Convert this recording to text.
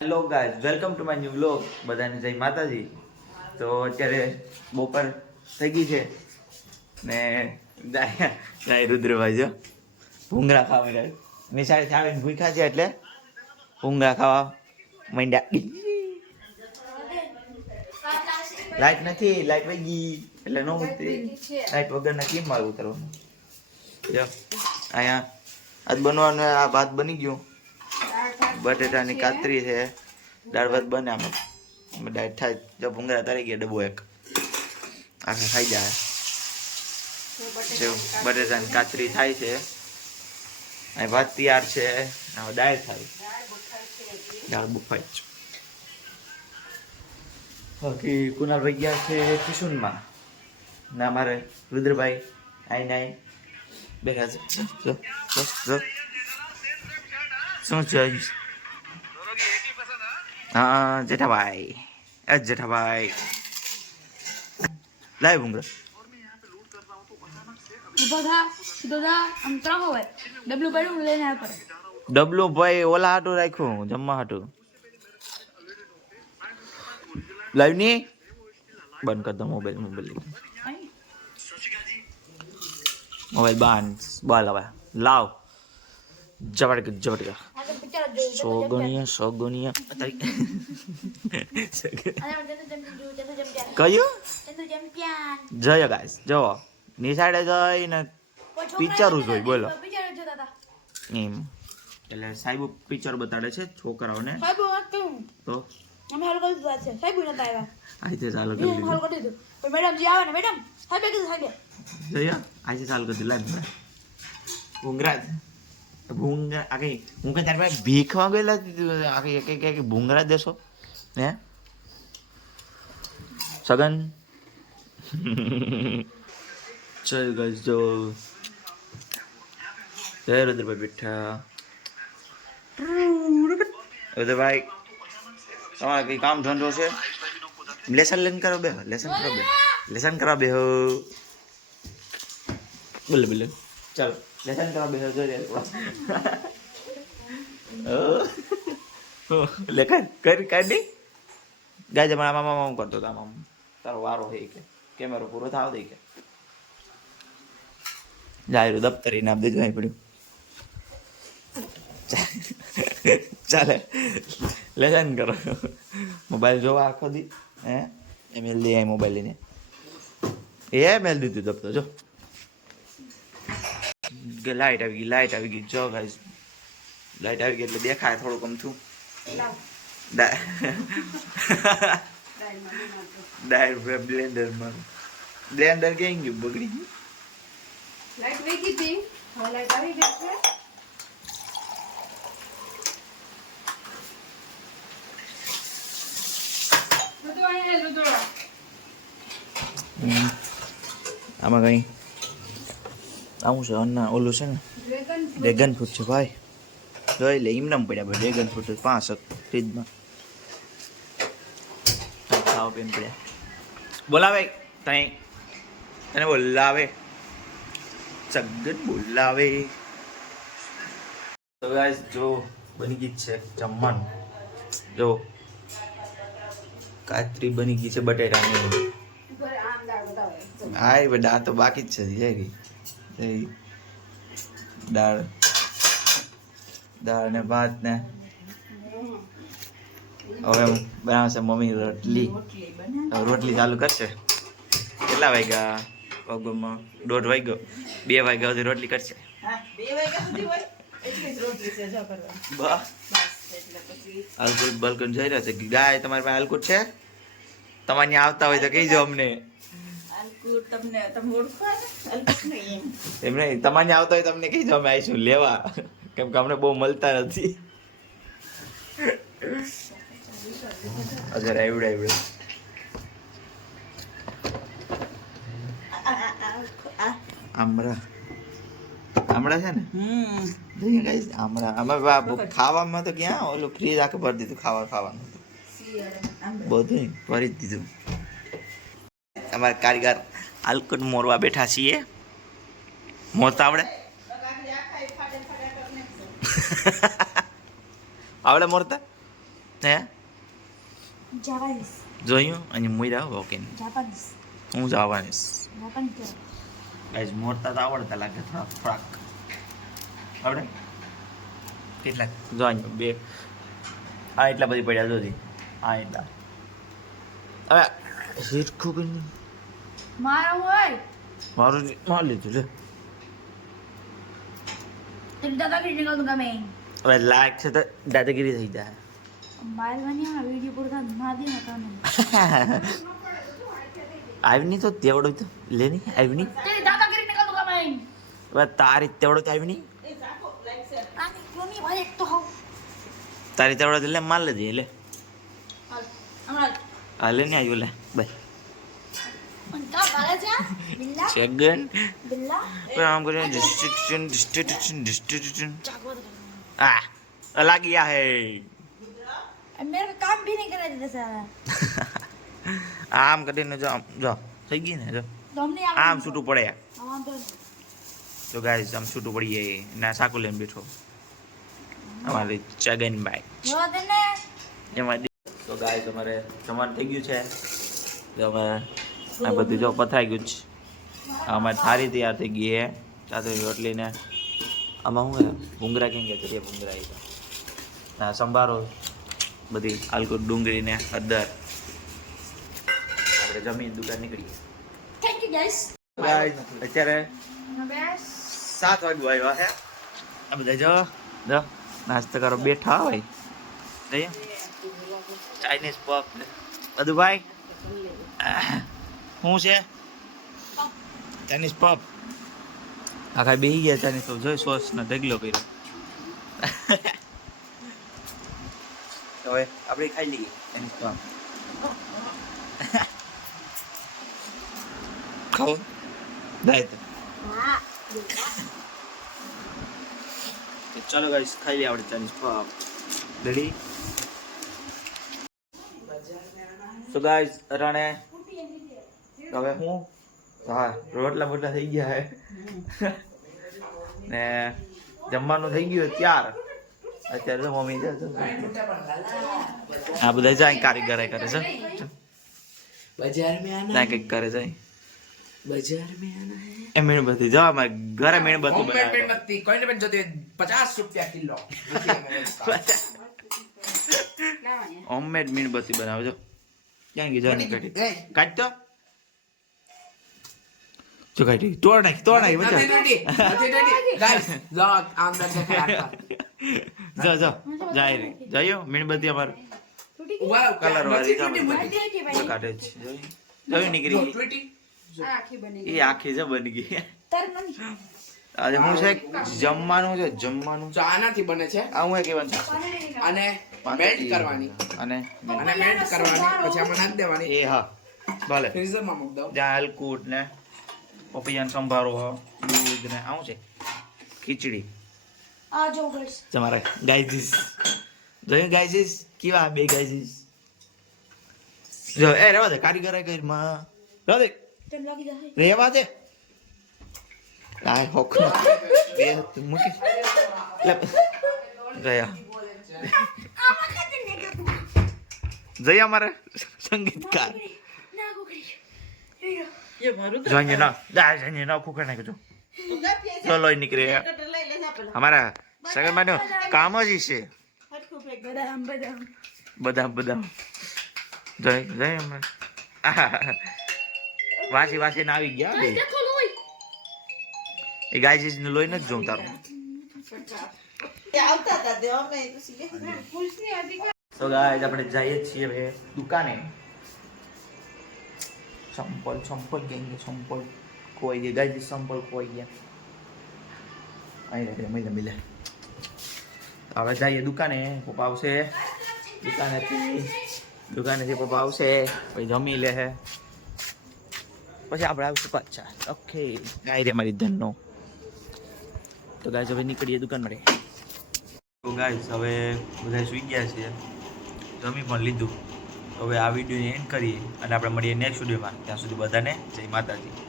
Hello guys, welcome to my new vlog. બધાને જય માતાજી. તો અત્યારે બપોર થઈ ગઈ છે ને જાય રુદ્રભાઈ જો ભૂંગળા ખાવા જાય. નિશાળેથી આવીને ભૂખ્યા છે એટલે ભૂંગળા ખાવા માંડ્યા. લાઈટ નથી, લાઈટ વહી ગઈ એટલે નો ઉતરી. લાઈટ વગરના કેમ માલ ઉતરવાનું? જો અહીંયા આજ બનવાનું, આ ભાત બની ગયું, બટેટાની કાતરી છે, દાળ ભાત બને. આમાં દાળ થાય. જો ભૂંગળા તરી ગયા, ડબ્બો એક આખા ખાઈ જાય. જો બટેટાની કાતરી થાય છે, અહીં ભાત તૈયાર છે, હવે દાળ થાય. દાળ બફાઈ છે. બાકી કુનાલભાઈ ગયા છે કિશુનમાં ને અમારે રુદ્રભાઈ આઈને બેઠા છે. શું છે? હા જેઠાભાઈ, જેઠાભાઈ લાય ભૂંગળા. ડબલું ભાઈ ઓલા હાટું રાખ્યું, જમવા હાટું. લાઈવ ની બંધ કર દો. મોબાઈલ બાલ હવે લાવ. જબરદસ્ત સોગણિયા કયું જય ગાઈસ. જો નિશાળે જઈને પિક્ચરું જોઈ બોલો એમ. એટલે સાહેબ પિક્ચર બતાડે છે છોકરાઓને. તો અમે હાલ કરી દીધું છે. સાહેબ નતા આવ્યા. આજે ચાલુ કરી દીધું. હાલ કરી દીધું. પણ મેડમ જી આવે ને મેડમ સાહેબ કીધું સાહેબ જયા આજે ચાલુ કરી દીધું. લાવ ભૂંગરા ભૂંગરા આખી હું કઈ તારી પાસે ભીખવા ગયેલા આખી કઈ ભૂંગરા દેશો હે સગન. ચલ ગાઈસ જો જય રુદ્રભાઈ બેઠા. રુદ્રભાઈ તમારે કઈ કામ ધંધો છે? લેસન લેન કરો બે, લેસન કરો બે, લેસન કરવા બે હો. બોલે બોલે ચાલો લેસન કરવા બે હો. જો લે કર કાઢી ગાય મારા મામા મામ કરતો હતા. મામ તારો વારો હે કે કેમેરો પૂરો થાવ દે કે જાય દફતરી નામ દેજો અહીં પડ્યું. ચાલે લેસન કરો. મોબાઈલ જોવા આખો દી હે એમ લે મોબાઈલ લઈને એ મેલ દીધું દફતર. જો લાઈટ આવી ગઈ, લાઈટ આવી ગઈ. જો ગાઈસ લાઈટ આવી ગઈ એટલે દેખાય થોડુંક અમથું. ડાયર બ્લેન્ડરમાં બ્લેન્ડર ક્યાં ગયું? બગડી ગયું. લાઈટ વહી ગઈ હતી, હવે લાઈટ આવી ગઈ છે. આમાં કઈ આવું છે અન્ના ઓલું છે ને ડ્રેગન ફ્રૂટ છે ભાઈ. જોઈ લે એમને પડ્યા ભાઈ ડ્રેગન ફ્રૂટ 5 ફ્રીજમાં ખાવા પીને પડ્યા. બોલાવે તને બોલાવે સગન બોલાવે. તો ગાઈસ જો બની ગઈ છે જમવાનું. જો કાતરી બની ગઈ છે બટેટાની. હા બધા તો બાકી જ છે. જાય દાળ દાળ ને ભાત ને હવે બનાવશે મમ્મી રોટલી. રોટલી ચાલુ કરશે. કેટલા વાગ્યા? 1:30 વાગ્યો. 2 વાગ્યા સુધી રોટલી કરશે. 2 વાગ્યા સુધી હોય એટલી જ રોટલી છે જો કરવા. અલકુટ બલકુટ જઈ રહ્યા છે. ગાય તમારી પાસે અલકુટ છે? તમારે આવતા હોય તો કહીજો અમને. એમ નહીં તમારે આવતા હોય તમને કહીજો, અમે આવીશું લેવા. કેમ કે અમને બહુ મળતા નથી. અગર આવડે આમળા છે ને આમળા. અમે ખાવામાં તો ક્યાં ઓલું ફ્રીજ આખું ભરી દીધું. ખાવાનું બધું ભરી જ દીધું. અમારા કારીગર આલકુટ મોરવા બેઠા છીએ. મોરતા આવડે? આવડે મોરતા? હે જાપાનીઝ જોયું અને મુઈ ઓકે જાપાનીઝ હું જવાનીશ જાપાનીઝ ગાઈસ મોરતા તો આવડતા લાગે થોડાક આવડે કેટલા જો અહીંયા બે આ એટલા બધી પડ્યા જોધી આ એટલા હવે હીરખું બની મારો હોય મારું માર લીધું લે તેરી દાદાગીરી નિકાલ દૂંगा मैं હવે લાઈક છે તો દાદાગીરી થઈ જાય मोबाइल बनी है वीडियो पूरा मार दी ना तूने આવી નહીં તો તેવડો તો લે નહીં આવી નહીં तेरी दादागिरी निकाल दूंगा मैं હવે તારી તેવડો તો આવી નહીં आने क्यों नहीं भाई एक तो हो તારી તેવડો તો લે માર લેજે લે हमारा હા લે નહીં આવ્યું લે બાય उनका बाला जा बिल्ला સેગન बिल्ला પણ આમ કરીને ડિસ્ટ્રિક્શન जागो આ લાગી ગયા હે मेरे को काम भी नहीं करने देता सारा આમ કરીને જો આમ જો થઈ ગઈ ને જો तो हमने આમ છૂટું પડે हम तो તો ગાઈસ આમ છૂટું પડીએ ના સાકુ લઈને બેઠો અમારે ચગનભાઈ जो देने એમાં તો ગાઈસ અમારે જમવાનું થઈ ગયું છે તો અમે આ બધું જો પથાઈ ગયું છે અમારે થાળી તૈયાર થઈ ગઈ છે સાથે રોટલીને આમાં શું હે ભૂંગરા કેમ કે છે ભૂંગરા એ ના સંભારો બધી આલકો ડુંગળીને હળદર આપણે જમીન દુકાન નીકળીએ थैंक यू गाइस ગાઈસ અત્યારે बस 7 વાગ્યા આવ્યા હે આ બધા જો નાસ્તો કરો બેઠા હોય જઈએ ચાઇનીઝ પફ બધું ભાઈ શું છે ચાઇનીઝ પફ આખા બેસી ગયા ચાઇનીઝ પફ જોઈ સોસનો ઢગલો કર્યો હવે આપણે ખાઈ લઈએ ચાઇનીઝ પફ ખાઓ દાય તો ચાલો ગાઈસ ખાઈ લઈએ આપણે ચાઇનીઝ પફ રેડી તો ગાઈસ અટાણે હવે હું હા રોટલા બોટલા થઈ ગયા હે ને જમવાનું થઈ ગયું ત્યાર અત્યારે તો મમ્મી આ બધા જાય કારીગર કરે છે बाजार में आना ત્યાં કંઈક કરે છે बाजार में आना है એ મીણબત્તી જો અમારે ઘરે મીણબત્તી होममेड બનાવે मेणबत्ती कोई नहीं जो 50 रुपया किलो હોમમેડ મીણબત્તી બનાવે જો ક્યાં ગઈ જાની કાઢી કાઢ તો જો કાઢી તોડ નાખી નથી બચા રેડી ગાઈસ જો આમ અંદર જો જાય રે જયો મીણબત્તી અમાર વાવ કલર વાળી टूटी કાઢે છે જોઈ નીકળી ગઈ. टूटी એ આખી જ બની ગઈ तर नहीं આજે હું છે જમવાનું છે જમવાનું જો આનાથી બને છે આ હું કેવાનું છે અને મેલ્ટ કરવાની અને અને મેલ્ટ કરવાની પછી આમાં નાખી દેવાની એ હા ભલે ફ્રીઝર માં મૂક દો જ્યાં હલકૂટ ને પપૈયાનો સંભારો દૂધ ને આવું છે ખીચડી आ जाओ गाइस તમારા ગાઈઝીસ જોયું ગાઈઝીસ કેવા બે ગાઈઝીસ જો એ રેવા દે કારીગર કઈ માં રેવા દે तुम लगी जा રેવા દે આ હોક બે મૂકી લે જયા જયા અમારે સંગીતકાર ना को करी જાઈએ ના જાઈએ ના કુકર નાખજો તો લોહી નીકળે અમારા સગન માનો કામ જ છે बदाम बदाम બધા જય અમે વાસી ના આવી ગયા બે देखो लोई એ ગાય ને લોહી નથી જોઉં તારું તો ગાઈસ આપણે જઈએ છીએ હવે દુકાને સંપલ ગેંગે સંપલ ખોઈ ગયા ગાઈસ સંપલ ખોઈ ગયા આઈ રે મિલે હવે જઈએ દુકાને પપ્પા આવશે દુકાનેથી પપ્પા આવશે પછી જમી લે હે પછી આપણે આવીશું પાછા ઓકે ગાય રે મારી ધનનો તો ગાઈસ હવે નીકળીએ દુકાન માટે તો ગાઈસ હવે બધા સુઈ ગયા છે જમી પણ લીધું હવે આ વિડીયોને એન્ડ કરીએ અને આપણે મળીએ નેક્સ્ટ વિડીયોમાં ત્યાં સુધી બધાને જય માતાજી.